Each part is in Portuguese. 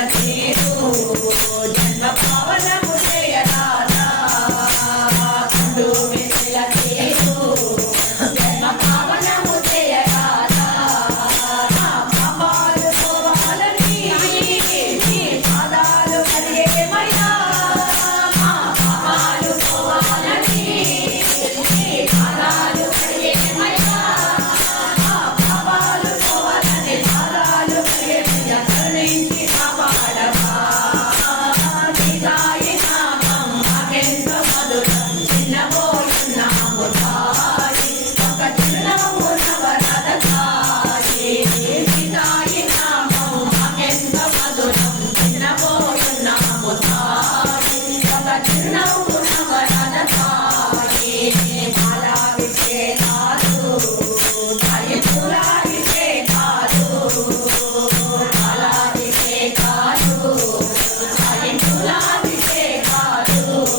Brasil.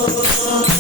Oh, oh, oh.